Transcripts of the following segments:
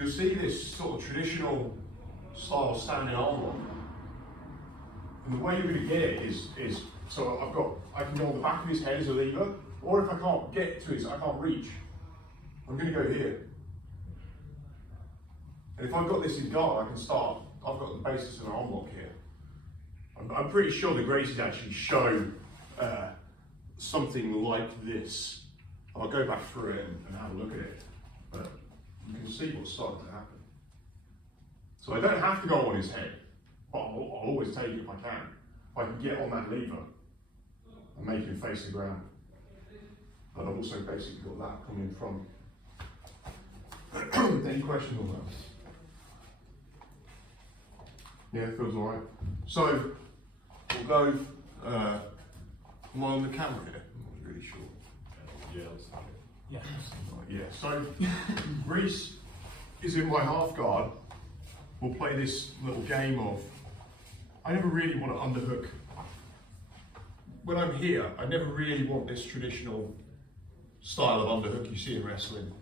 you'll see this sort of traditional style standing arm lock. And the way you're going to get it is so I can go on the back of his head as a lever, or if I can't get to his, I can't reach, I'm going to go here. And if I've got this in guard, I can start, I've got the basis of an arm lock here. I'm pretty sure the Gracies actually show something like this. I'll go back through it and have a look at it, but you can see what's starting to happen. So I don't have to go on his head, but I'll always take it if I can. If I can get on that lever and make him face the ground. But I've also basically got that coming in front. Any questions on that? Yeah, it feels alright. So we'll go am I on the camera here? I'm not really sure. Yeah. Yeah, so Reese is in my half guard. We'll play this little game of, I never really want to underhook. When I'm here, I never really want this traditional style of underhook you see in wrestling.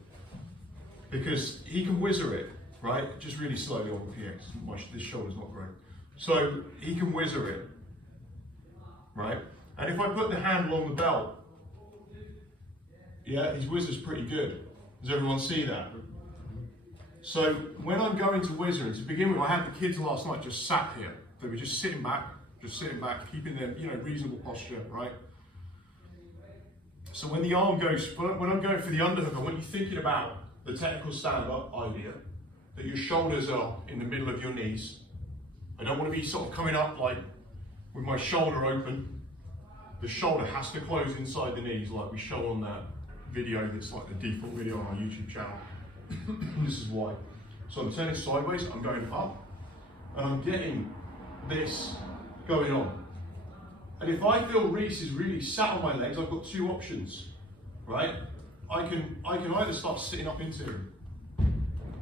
Because he can whizzer it, right? Just really slowly on the PX. This shoulder's not great. So he can whizzer it, right? And if I put the handle on the belt, yeah, his whizzer's pretty good. Does everyone see that? So when I'm going to whizzer, and to begin with, I had the kids last night just sat here. They were just sitting back, keeping their reasonable posture, right? So when the arm goes, when I'm going for the underhook, I want you thinking about the technical stand-up idea, that your shoulders are in the middle of your knees. I don't want to be sort of coming up like with my shoulder open. The shoulder has to close inside the knees like we show on that video that's like the default video on our YouTube channel. This is why. So I'm turning sideways, I'm going up, and I'm getting this going on. And if I feel Reese is really sat on my legs, I've got two options, right? I can either start sitting up into him,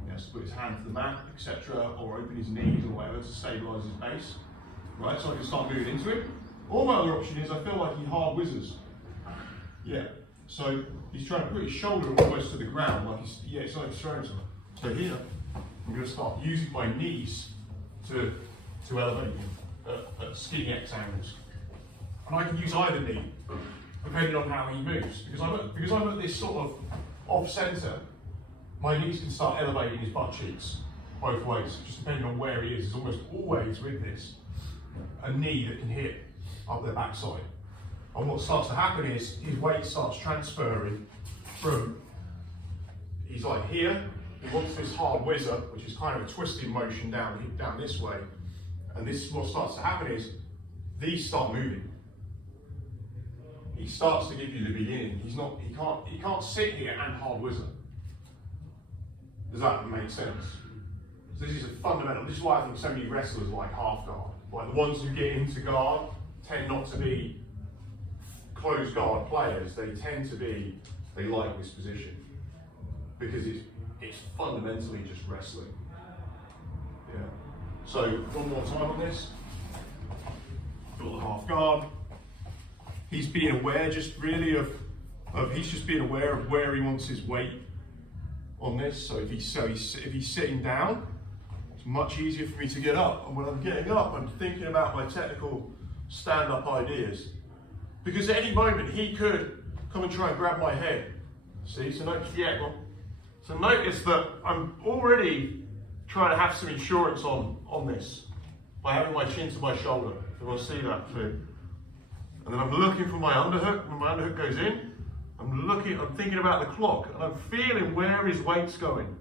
yes, put his hand to the mat, etc., or open his knees or whatever to stabilise his base, right? So I can start moving into him. Or my other option is I feel like he hard whizzers. Yeah. So he's trying to put his shoulder almost to the ground, like it's like he's throwing something. So here, I'm going to start using my knees to elevate him at skinny X angles. And I can use either knee, depending on how he moves. Because I'm at this sort of off centre, my knees can start elevating his butt cheeks both ways, just depending on where he is. There's almost always with this a knee that can hit up their backside. And what starts to happen is his weight starts transferring from, he's like here, he wants this hard whizzer, which is kind of a twisting motion down this way. And this, what starts to happen is, these start moving. He starts to give you the beginning. He can't sit here and hard whizzer. Does that make sense? So this is a fundamental, this is why I think so many wrestlers like half guard. Like the ones who get into guard tend not to be closed guard players, they tend to be, they like this position because it's fundamentally just wrestling. Yeah. So one more time on this. Got the half guard. He's being aware just really of he's just being aware of where he wants his weight on this. So if he's sitting down, it's much easier for me to get up. And when I'm getting up, I'm thinking about my technical stand-up ideas. Because at any moment he could come and try and grab my head. See, so notice, so notice that I'm already trying to have some insurance on this by having my chin to my shoulder. Everyone see that too. And then I'm looking for my underhook. When my underhook goes in, I'm thinking about the clock and I'm feeling where his weight's going.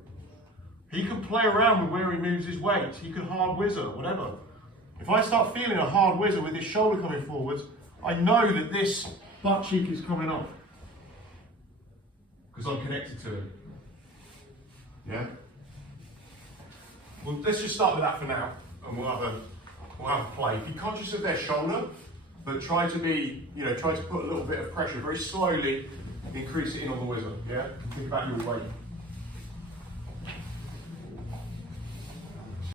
He can play around with where he moves his weight. He can hard whizzer, whatever. If I start feeling a hard whizzer with his shoulder coming forwards, I know that this butt cheek is coming off because I'm connected to it. Yeah. Well, let's just start with that for now, and we'll have a play. Be conscious of their shoulder, but try to be, try to put a little bit of pressure very slowly, increase it in on the whizzer. Yeah. Think about your weight.